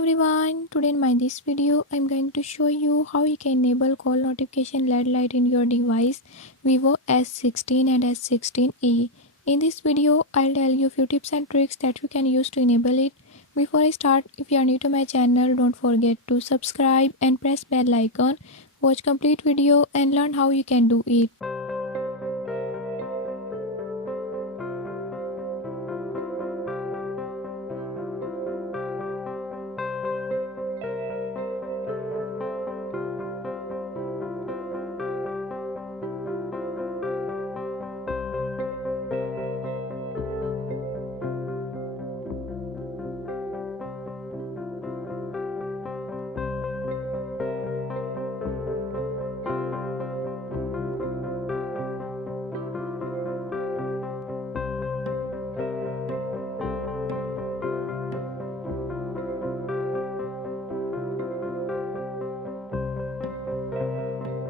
everyone, today in my this video I'm going to show you how you can enable call notification LED light in your device Vivo S16 and S16e. In this video I'll tell you few tips and tricks that you can use to enable it. Before I start, if you are new to my channel, don't forget to subscribe and press bell icon. Watch complete video and learn how you can do it.